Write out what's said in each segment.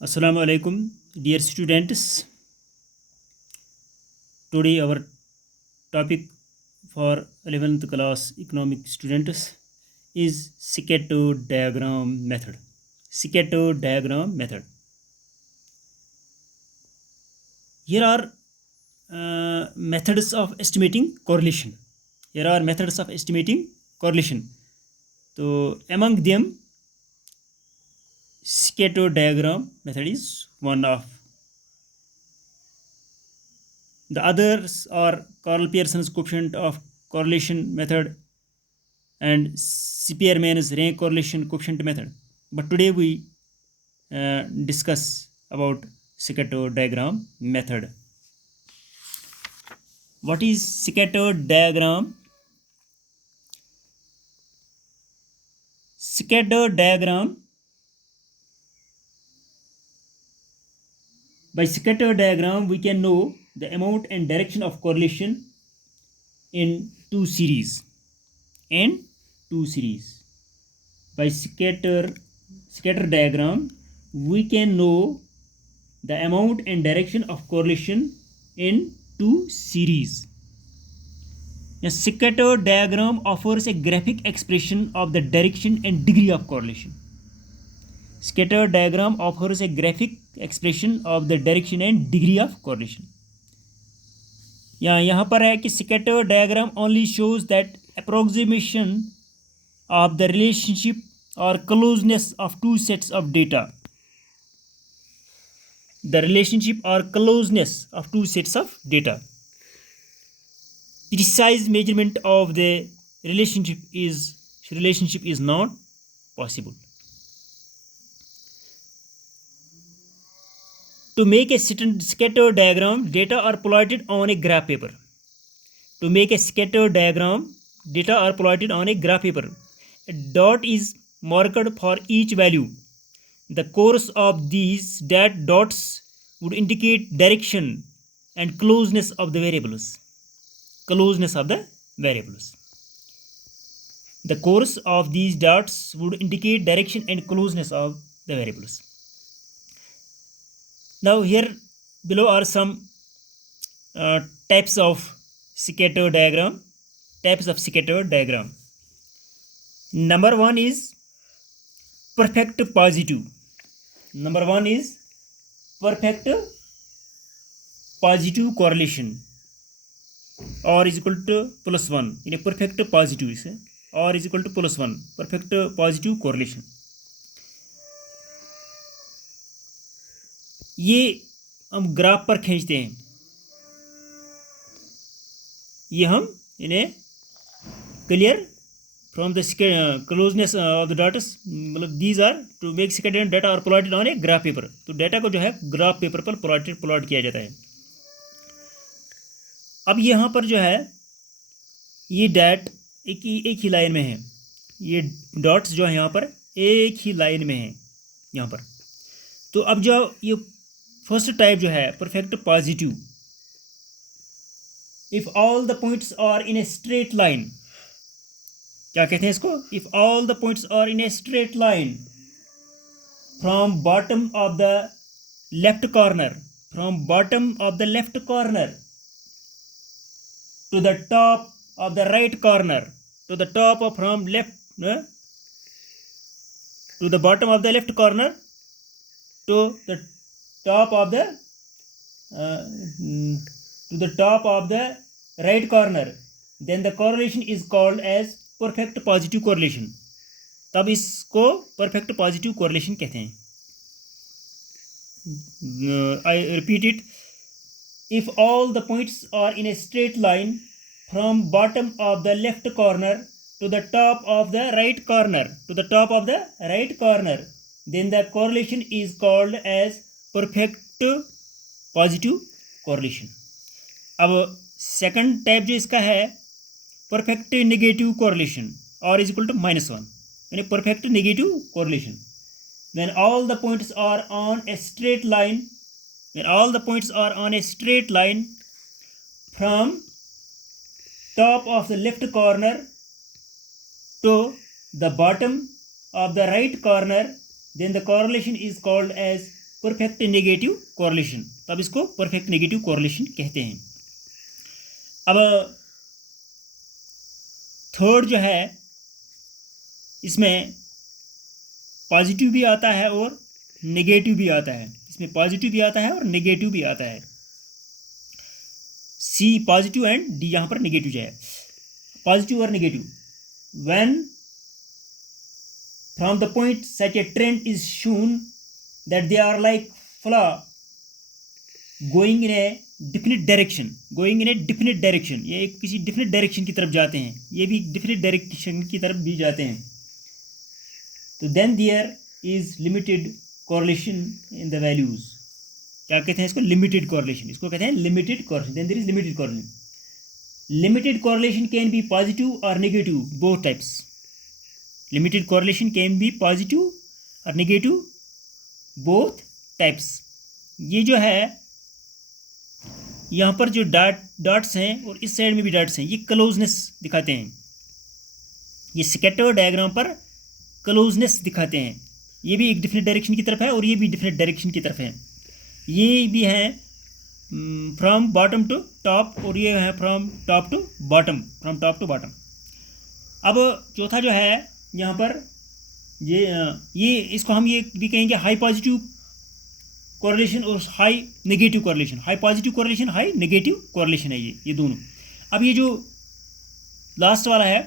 Assalamu alaikum, dear students. Today our topic for 11th class economic students is Scatter diagram method. Scatter diagram method. Here are methods of estimating correlation. Here are methods of estimating correlation. So among them, scatter diagram method is one of. The others are Carl Pearson's coefficient of correlation method and Spearman's rank correlation coefficient method. But today we discuss about scatter diagram method. What is scatter diagram? Scatter diagram. By scatter diagram, we can know the amount and direction of correlation in two series. By scatter diagram, we can know the amount and direction of correlation in two series. A scatter diagram offers a graphic expression of the direction and degree of correlation. Scatter diagram offers a graphic expression of the direction and degree of correlation. यहाँ पर है कि scatter diagram only shows that approximation of the relationship or closeness of two sets of data. The relationship or closeness of two sets of data. Precise measurement of the relationship is not possible. To make a scatter diagram, data are plotted on a graph paper. To make a scatter diagram, data are plotted on a graph paper. A dot is marked for each value. The course of these dots would indicate direction and closeness of the variables. The course of these dots would indicate direction and closeness of the variables. Now here below are some types of scatter diagram. Number one is perfect positive. Correlation or is equal to plus 1 in a perfect positive is or is equal to plus 1 perfect positive correlation. ये हम graph पर खींचते हैं, ये हम इन्हें clear from the closeness of the dots, मतलब these are to make scatter data are plotted on a graph paper. तो डाटा को जो है ग्राफ पेपर पर प्लॉट किया जाता है. अब यहाँ पर जो है ये डैट एक ही लाइन में है, ये डॉट्स जो है यहाँ पर एक ही लाइन में है यहाँ पर. तो अब जो ये फर्स्ट टाइप जो है perfect positive, if all the points are in a straight line, क्या कहते हैं इसको, if all the points are in a straight line from bottom of the left corner to the top of the right corner, to the top of from left to the bottom of the left corner to the top of the right corner, then the correlation is called as perfect positive correlation. तब इसको perfect positive correlation कहते हैं. I repeat it. If all the points are in a straight line from bottom of the left corner to the top of the right corner, then the correlation is called as perfect positive correlation. अब second type जो इसका है perfect negative correlation और is equal to -1, यानी perfect negative correlation. When all the points are on a straight line, from top of the left corner to the bottom of the right corner, then the correlation is called as perfect negative correlation. तो अब इसको perfect negative correlation कहते हैं। अब third जो है, इसमें positive भी आता है और नेगेटिव भी आता है। इसमें पॉजिटिव भी आता है और नेगेटिव भी आता है। सी पॉजिटिव एंड डी यहाँ पर नेगेटिव जो है। पॉजिटिव और negative, when from the point such a trend is shown that they are like flow going in a definite direction, going in a definite direction, ये किसी definite direction की तरफ जाते हैं, ये भी definite direction की तरफ भी जाते हैं। तो then there is limited correlation in the values। क्या कहते हैं इसको? limited correlation, इसको कहते हैं limited correlation। then there is limited correlation। limited correlation can be positive or negative, both types। limited correlation can be positive or negative, both types। ये जो है यहाँ पर जो डॉट्स हैं और इस साइड में भी डॉट्स हैं, ये क्लोजनेस दिखाते हैं। ये स्कैटर डायग्राम पर क्लोजनेस दिखाते हैं। ये भी एक डिफरेंट डायरेक्शन की तरफ है और ये भी डिफरेंट डायरेक्शन की तरफ है। ये भी है फ्रॉम बॉटम टू टॉप और ये है from top to bottom, from top to bottom. अब चौथा जो है यहाँ पर ये इसको हम ये भी कहेंगे हाई पॉजिटिव कोरिलेशन और high negative correlation. High positive correlation, high negative correlation है ये दोनों। अब ये जो लास्ट वाला है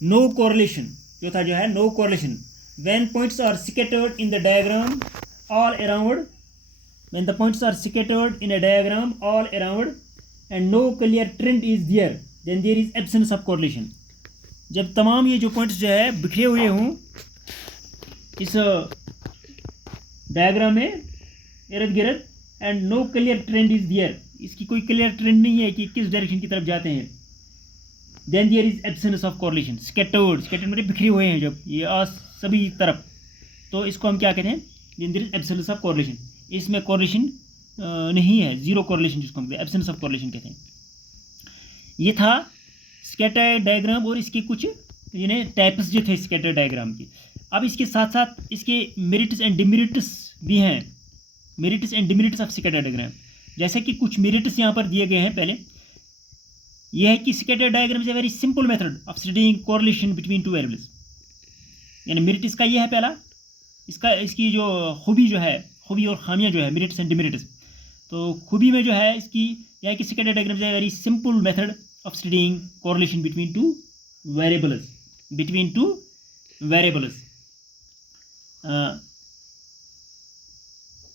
नो कोरिलेशन, जो था जो है no correlation, when points are scattered in the diagram all around, when the points are scattered in a diagram all around and no clear trend is there, then there is absence of correlation. जब तमाम ये जो points जो है बिखरे हुए हों इस डायग्राम में इर्द गिर्द, and no clear trend is there, इसकी कोई क्लियर ट्रेंड नहीं है कि किस डायरेक्शन की तरफ जाते हैं, then there is absence of correlation. Scattered मतलब बिखरे हुए हैं जब ये सभी तरफ, तो इसको हम क्या कहते हैं? Then there is absence of correlation. इसमें कोरिलेशन नहीं है, जीरो कोरिलेशन जिसको हम एब्सेंस ऑफ कोरिलेशन कहते हैं। ये था स्कैटर डायग्राम और इसके कुछ यानी टाइप्स जो थे स्कैटर डायग्राम के। अब इसके साथ साथ इसके मेरिट्स एंड डिमेरिट्स भी हैं, merits and demerits of scatter diagram. जैसे कि कुछ मेरिट्स यहाँ पर दिए गए हैं। पहले यह है कि scatter diagram is a very simple method of studying correlation between two variables. यानी मेरिट इसका ये है पहला, इसकी जो खूबी जो है, खूबी और खामियाँ जो है मेरिट्स एंड डिमेरिट्स। तो खूबी में जो है इसकी यह है कि scatter diagram is a very simple method of studying correlation between two variables,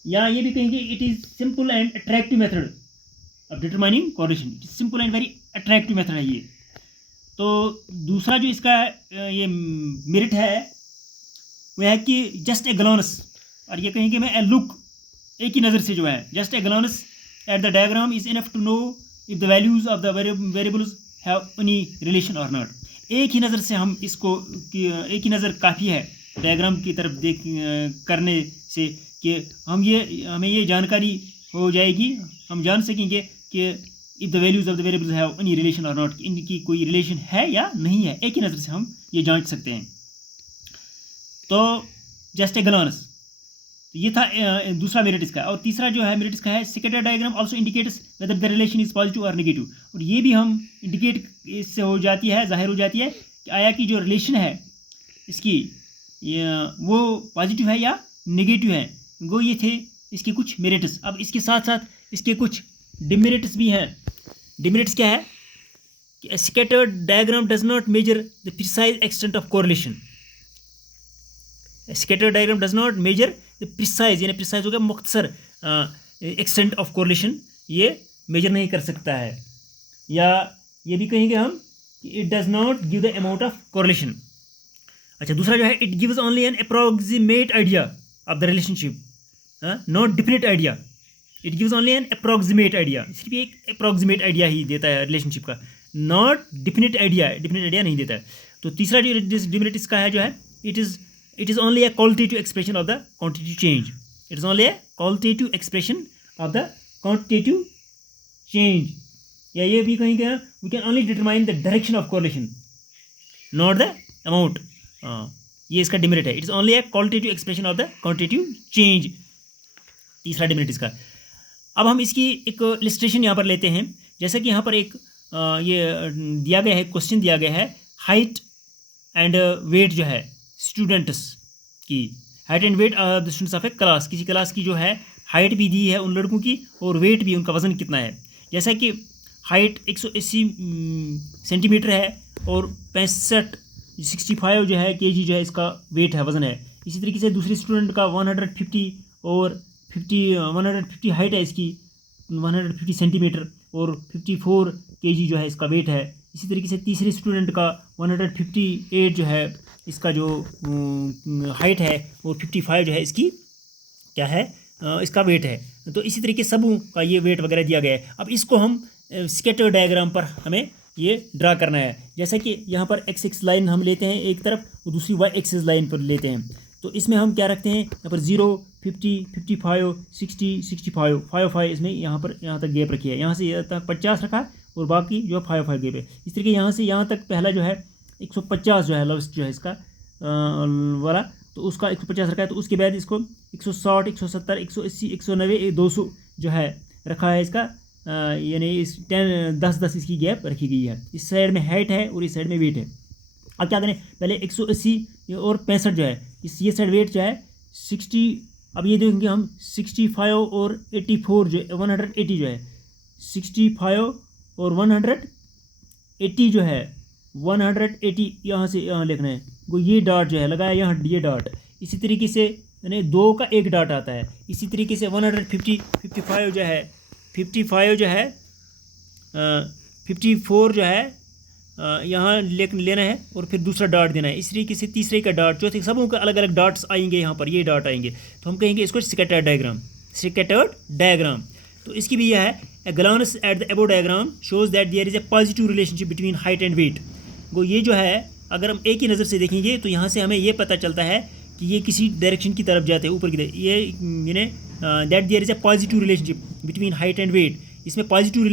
या ये भी कहेंगे it is simple and attractive method of determining correlation. It is simple and very attractive method है ये। तो दूसरा जो इसका ये मेरिट है वह है कि जस्ट ए ग्लांस, और ये कहेंगे मैं ए लुक, एक ही नज़र से जो है just a glance at the diagram is enough to know if the values of the variables have any relation or not। एक ही नज़र से हम इसको, एक ही नज़र काफ़ी है डायग्राम की तरफ करने से कि हमें ये जानकारी हो जाएगी, हम जान सकेंगे कि if the values of the variables have any relation or not, इनकी कोई रिलेशन है या नहीं है। एक ही नज़र से हम ये जांच सकते हैं। तो जस्ट ए ग्लांस, तो ये था दूसरा मेरिट इसका। और तीसरा जो है मेरिट इसका है scatter diagram also indicates whether the relation is positive और नेगेटिव। और ये भी हम इंडिकेट इससे हो जाती है, जाहिर हो जाती है कि आया कि जो रिलेशन है इसकी वो पॉजिटिव है या नेगेटिव है। वो ये थे इसके कुछ मेरिट्स। अब इसके साथ साथ इसके कुछ डिमेरिट्स भी हैं। डिमेरिट्स क्या है कि scatter diagram does not measure the precise extent of correlation. Scatter diagram does not measure the precise, यानी प्रिसाइज हो गया मुख्तसर एक्सटेंट ऑफ कोरिलेशन, ये मेजर नहीं कर सकता है। या ये भी कहेंगे हम it does not give the amount of correlation. अच्छा, दूसरा जो है it gives only an approximate idea of the relationship, not definite idea. It gives only an approximate idea, सिर्फ एक अप्रोक्सीमेट आइडिया ही देता है रिलेशनशिप का, नॉट डेफिनेट आइडिया नहीं देता है। तो तीसरा जो डिमेरिट इसका है जो है it is only a qualitative expression of the quantitative change। It is only a qualitative expression of the quantitative change। या ये भी कहेंगे we can only determine the direction of correlation, not the amount। ये इसका demerit है। It is only a qualitative expression of the quantitative change। तीसरा demerit इसका। अब हम इसकी एक इलस्ट्रेशन यहाँ पर लेते हैं। जैसा कि यहाँ पर एक ये दिया गया है, क्वेश्चन दिया गया है, हाइट एंड वेट जो है स्टूडेंट्स की, height and weight the students of a class, किसी क्लास की जो है हाइट भी दी है उन लड़कों की और वेट भी, उनका वज़न कितना है। जैसा कि हाइट 180 सेंटीमीटर है और 65 जो है केजी जो है इसका वेट है, वज़न है। इसी तरीके से दूसरे स्टूडेंट का 150 और 150 हाइट है इसकी, 150 सेंटीमीटर और 54 केजी जो है इसका वेट है। इसी तरीके से तीसरे स्टूडेंट का 158 जो है इसका जो हाइट है और 55 जो है इसकी क्या है, इसका वेट है। तो इसी तरीके सबों का ये वेट वगैरह दिया गया है। अब इसको हम स्कैटर डायग्राम पर हमें ये ड्रा करना है। जैसा कि यहाँ पर एक्स एक्स लाइन हम लेते हैं एक तरफ और दूसरी वाई एक्सिस लाइन पर लेते हैं। तो इसमें हम क्या रखते हैं, यहाँ पर 0, 50, 55, 60, 65, 55 इसमें यहाँ तक गैप रखी है। यहाँ से यहाँ तक 50 रखा है और बाकी जो है 55 गैप है। इस तरीके यहाँ से यहाँ तक पहला जो है 150 जो है लोवेस्ट जो है इसका वाला, तो उसका 150 रखा है। तो उसके बाद इसको 160, 170, 180, 190, 200 जो है रखा है इसका, यानी इस 10 इसकी गैप रखी गई है। इस साइड में हाइट है और इस साइड में वेट है। अब क्या करें, पहले 180 और 65 जो है ये साइड वेट जो है 60। अब ये देखेंगे हम 65 और 84 जो 180 जो है 65 और 180 जो है 180 यहाँ से यहाँ लिखना है। वो ये डॉट जो है लगाया यहाँ, ये डॉट। इसी तरीके से यानी 2 का एक डॉट आता है। इसी तरीके से 55 जो है 54 जो है यहाँ लेना है और फिर दूसरा डॉट देना है। इस तरीके से तीसरे का डॉट, चौथे सबों का अलग अलग डॉट्स आएंगे यहाँ पर, ये डॉट आएंगे। तो हम कहेंगे इसको स्कैटर्ड डायग्राम। तो इसकी भी यह है, a glance at the above diagram shows that there is a positive relationship between height and weight. वो ये जो है अगर हम एक ही नज़र से देखेंगे तो यहाँ से हमें ये पता चलता है कि ये किसी डायरेक्शन की तरफ जाते हैं, ऊपर की तरफ। ये यानी that there is a positive relationship between height and weight. इसमें पॉजिटिव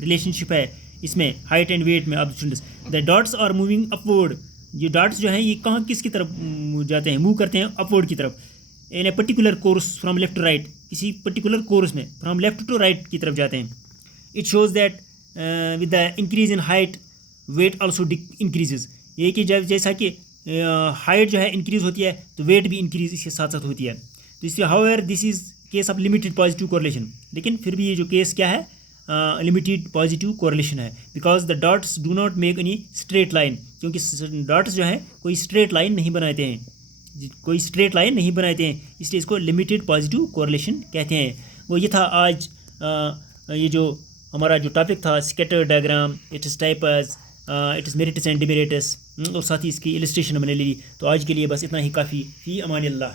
रिलेशनशिप है इसमें हाइट एंड वेट में। अब students the dots are moving upward, ये डॉट्स जो हैं ये कहाँ किसकी तरफ जाते हैं, मूव करते हैं अपवर्ड की तरफ। In a particular course from left to right, किसी पर्टिकुलर कोर्स में फ्रॉम लेफ्ट टू राइट की तरफ जाते हैं। It shows that with the increase in height weight also increases, ये कि जब जैसा कि हाइट जो है इंक्रीज होती है तो वेट भी इंक्रीज इसके साथ साथ होती है। तो इसलिए however this is case of limited positive correlation, लेकिन फिर भी ये जो केस क्या है, लिमिटेड पॉजिटिव कोरिलेशन है। Because the dots do not make any straight line, क्योंकि डॉट्स जो है कोई स्ट्रेट लाइन नहीं बनाते हैं, इसलिए इसको लिमिटेड पॉजिटिव कोरिलेशन कहते हैं। वो ये था आज ये जो हमारा जो टॉपिक था scatter diagram, its types, it's merits and demerits, और साथ ही इसकी इलस्ट्रेशन हमने ले ली। तो आज के लिए बस इतना ही काफ़ी। फी अमान अल्लाह।